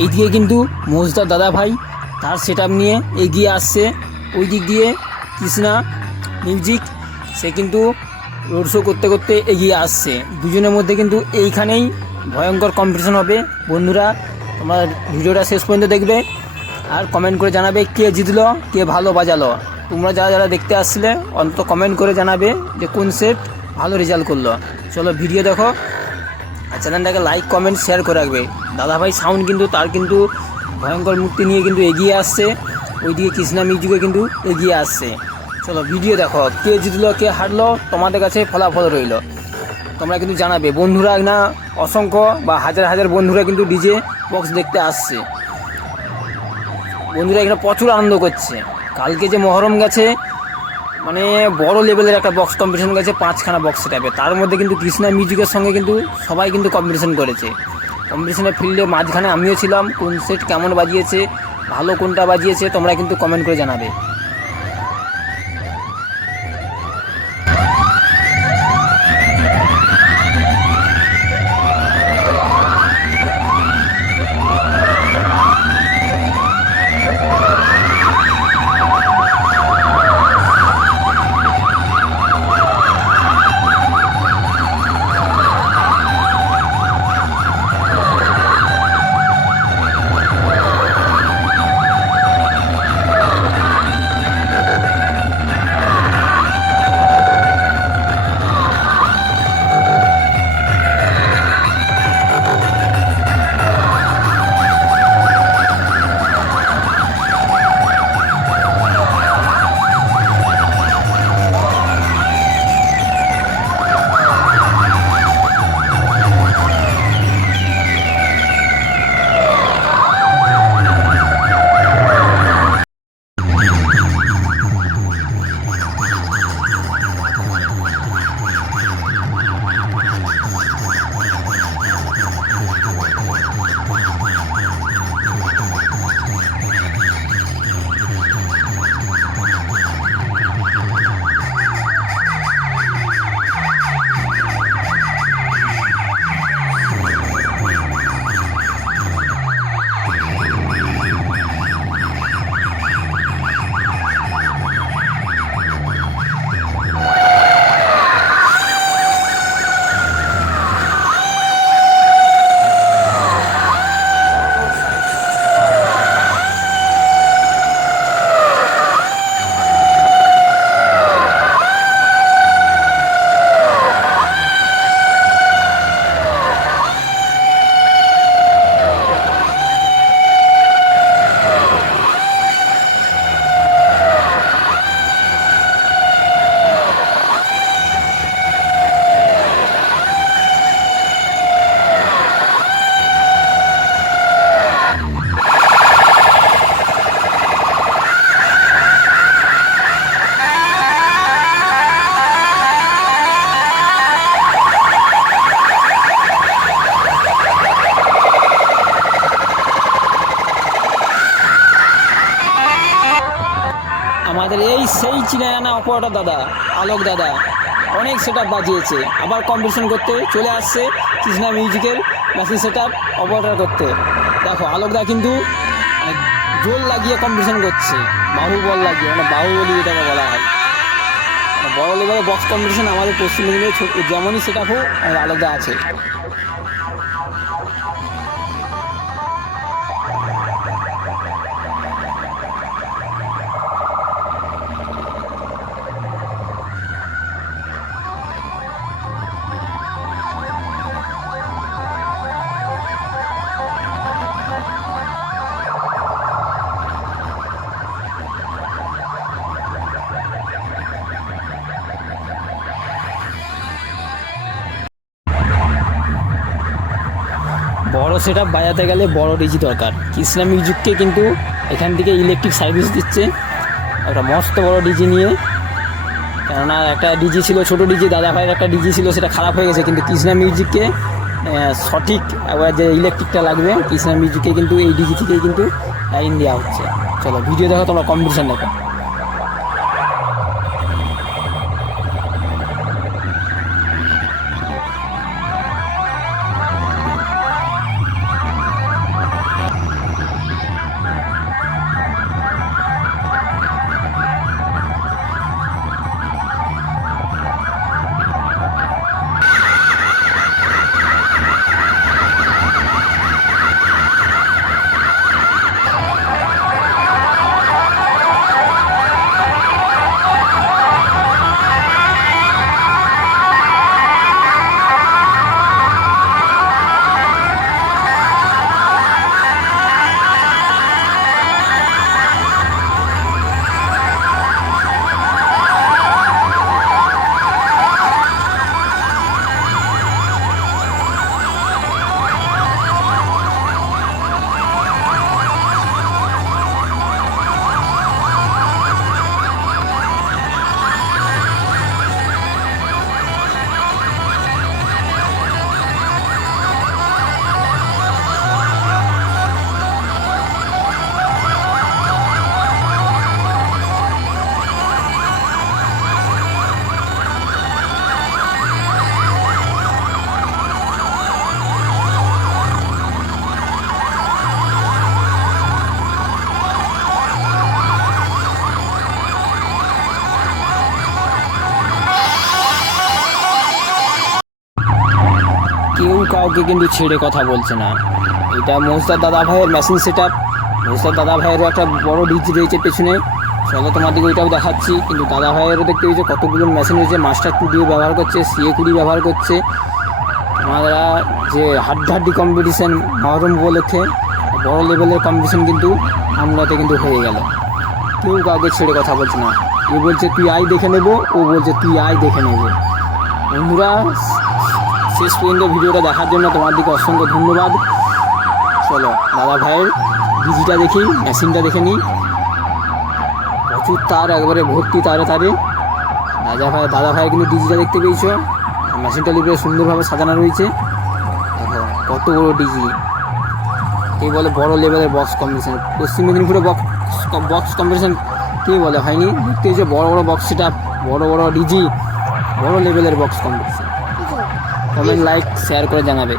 এইদিকে কিন্তু মজদার দাদা ভাই তার সেট নিয়ে এগিয়ে আসছে। ওই দিক দিয়ে কৃষ্ণা মিউজিক সে কিন্তু রোড শো করতে করতে এগিয়ে আসছে। দুজনের মধ্যে কিন্তু এইখানেই ভয়ঙ্কর কম্পিটিশন হবে। বন্ধুরা তোমরা ভিডিওটা শেষ পর্যন্ত দেখবে আর কমেন্ট করে জানাবে কে জিতলো, কে ভালো বাজালো। তোমরা যারা যারা দেখতে আসছিলে অন্তত কমেন্ট করে জানাবে যে কোন সেট ভালো রেজাল্ট করলো। চলো ভিডিও দেখো আর চ্যানেলটাকে লাইক কমেন্ট শেয়ার করে রাখবে। দাদাভাই সাউন্ড কিন্তু তার কিন্তু ভয়ঙ্কর মূর্তি নিয়ে কিন্তু এগিয়ে আসছে। ওইদিকে কৃষ্ণা মিউজিকও কিন্তু এগিয়ে আসছে। চলো ভিডিও দেখো কে জিতলো কে হারলো, তোমাদের কাছে ফলাফল রইল। তোমরা কিন্তু জানাবে। বন্ধুরা না অসংখ্য বা হাজার হাজার বন্ধুরা কিন্তু ডিজে বক্স দেখতে আসছে। বন্ধুরা এখানে প্রচুর আনন্দ করছে। কালকে যে মহরম গেছে মানে বড় লেভেলের একটা বক্স কম্পিটিশন গেছে, 5খানা বক্স সেটাবে। তার মধ্যে কিন্তু কৃষ্ণা মিউজিকের সঙ্গে কিন্তু সবাই কিন্তু কম্পিটিশন করেছে। কম্পিটিশনের ফিল্ডে মাঝখানে আমিও ছিলাম। কোন সেট কেমন বাজিয়েছে, ভালো কোনটা বাজিয়েছে তোমরা কিন্তু কমেন্ট করে জানাবে। আমাদের এই সেই চিনায়ানা অপারেটর দাদা আলোক দাদা অনেক সেট আপ বাজিয়েছে। আবার কম্পিটিশন করতে চলে আসছে কৃষ্ণা মিউজিকের মেশিন সেট আপ অপারেটর করতে। দেখো আলোকদা কিন্তু জোর লাগিয়ে কম্পিটিশন করছে, বাহুবল লাগিয়ে, মানে বাহুবলি এটাকে বলা হয়। বড় লেভেলের বক্স কম্পিটিশন আমাদের পশ্চিম মেদিনীপুরে যেমনই সেট আপ হোক আলোকদা আছে। বড় সেট আপ বাজাতে গেলে বড় ডিজি দরকার। কৃষ্ণা মিউজিককে কিন্তু এখান থেকে ইলেকট্রিক সার্ভিস দিচ্ছে একটা মস্ত বড় ডিজি নিয়ে। কেননা একটা ডিজি ছিল, ছোটো ডিজি, দাদা ভাইয়ের একটা ডিজি ছিল, সেটা খারাপ হয়ে গেছে। কিন্তু কৃষ্ণা মিউজিককে সঠিক এবার যে ইলেকট্রিকটা লাগবে কৃষ্ণা মিউজিককে কিন্তু এই ডিজি থেকেই কিন্তু লাইন দেওয়া হচ্ছে। চলো ভিডিও দেখো, তোমরা কম্পিটিশন দেখো। কাউকে কিন্তু ছেড়ে কথা বলছে না। এটা মৌস্তার দাদা ভাইয়ের মেশিন সেট আপ। মৌস্তার দাদা ভাইয়েরও একটা বড় ডিজি রয়েছে পেছনে, চলো তোমাদেরকে ওইটাও দেখাচ্ছি। কিন্তু দাদা ভাইয়েরও দেখতে পেয়েছে কতগুলো মেশিন রয়েছে, মাস্টার 2 ব্যবহার করছে, CA20 ব্যবহার করছে। আমরা যে হাড্ডাহাড্ডি কম্পিটিশান মহরম উপলক্ষে বড় লেভেলের কম্পিটিশান কিন্তু আমরাতে কিন্তু হয়ে গেল। কেউ কাউকে ছেড়ে কথা বলছে না। ও বলছে তুই আয় দেখে নেবো, ও বলছে তুই আয় দেখে নেবো। বন্ধুরা, শেষ পর্যন্ত ভিডিওটা দেখার জন্য তোমাদেরকে অসংখ্য ধন্যবাদ। চলো দাদা ভাইয়ের ডিজিটা দেখি, মেশিনটা দেখে নিই। প্রচুর তার, একবারে ভর্তি তারে তারে। দাদা ভাই কিন্তু ডিজিটা দেখতে পেয়েছো, মেশিনটা লিপে সুন্দরভাবে সাজানো রয়েছে। দেখো কত বড় ডিজি, এই বলে বড় লেভেলের বক্স কম্পিটিশান। পশ্চিম মেদিনীপুরে বক্স কম্পিটিশান কে বলে হয়নি, দেখতে পেয়েছো বড় বড় বক্স সেট আপ, বড় বড় ডিজি, বড় লেভেলের box competition. Comment, like, share করে জানাবে।